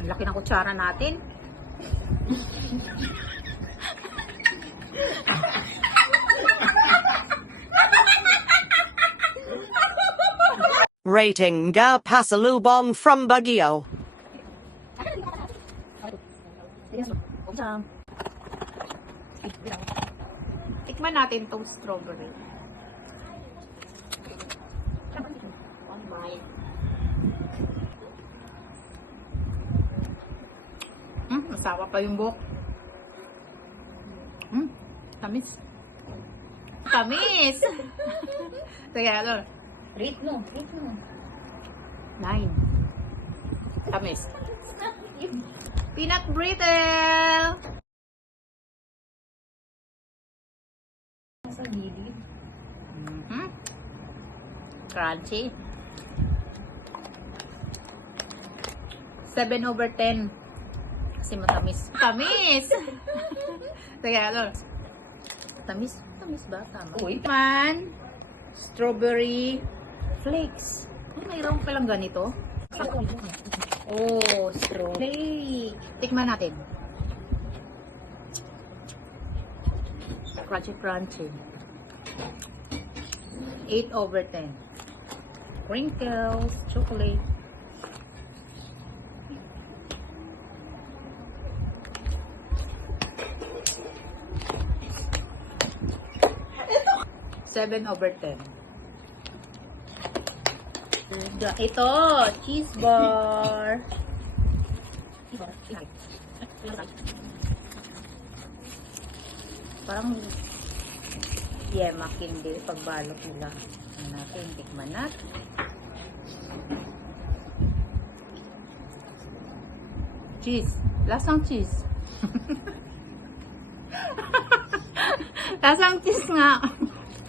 Ang laki ng kutsara natin. Rating ga pasalubong from Baguio. Tikman natin tong strawberry. Masawa pa yung buhok. Tamis. Tamis! Sige, ano? Rate mo. 9. Tamis. Peanut brittle! Sa gilid. Crunchy. 7/10. Kasi matamis. Tamis! Sige, ano? Tamis? Tamis ba? Tama. Uy. Man, strawberry flakes. Mayroon palang ganito. Oh, strawberry. Tikman natin. Crunchy, crunchy. 8/10. Crinkles, chocolate. Seven over 10. Ito, cheese bar. Parang yema kindi pagbalot nila. Natin, tikman natin. Cheese. Lasang cheese. Lasang cheese nga.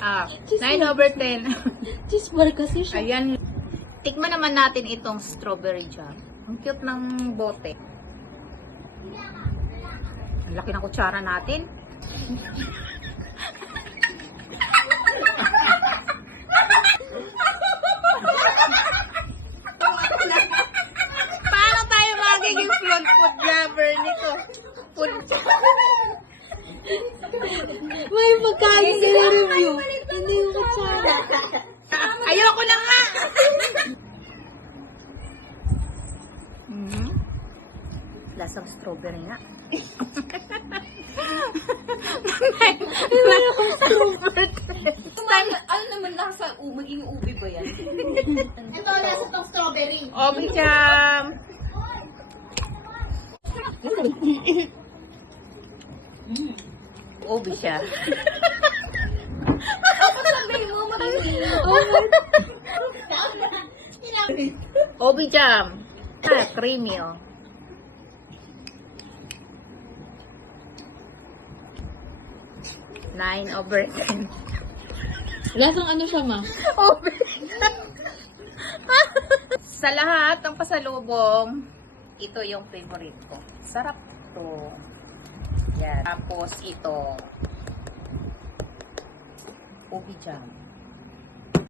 9/10. Cheese bar kasi siya. Ayan. Tikman naman natin itong strawberry jam. Ang cute ng bote. Ang laki ng kutsara natin. Paano tayo magiging food lover nito? May pagkain ka na-review. Hindi yung kutsara. Ayoko na nga! Lasang strawberry nga. Ano naman nasa maging ube ba yan? Ito, nasa itong strawberry. Obi jam! Obi siya. Obi jam. Creamy oh. Nine over 10. Lasang ano siya, ma? Obi. Sa lahat ng pasalubong, ito yung favorite ko. Sarap to. Yan. Tapos ito. Ubi jam.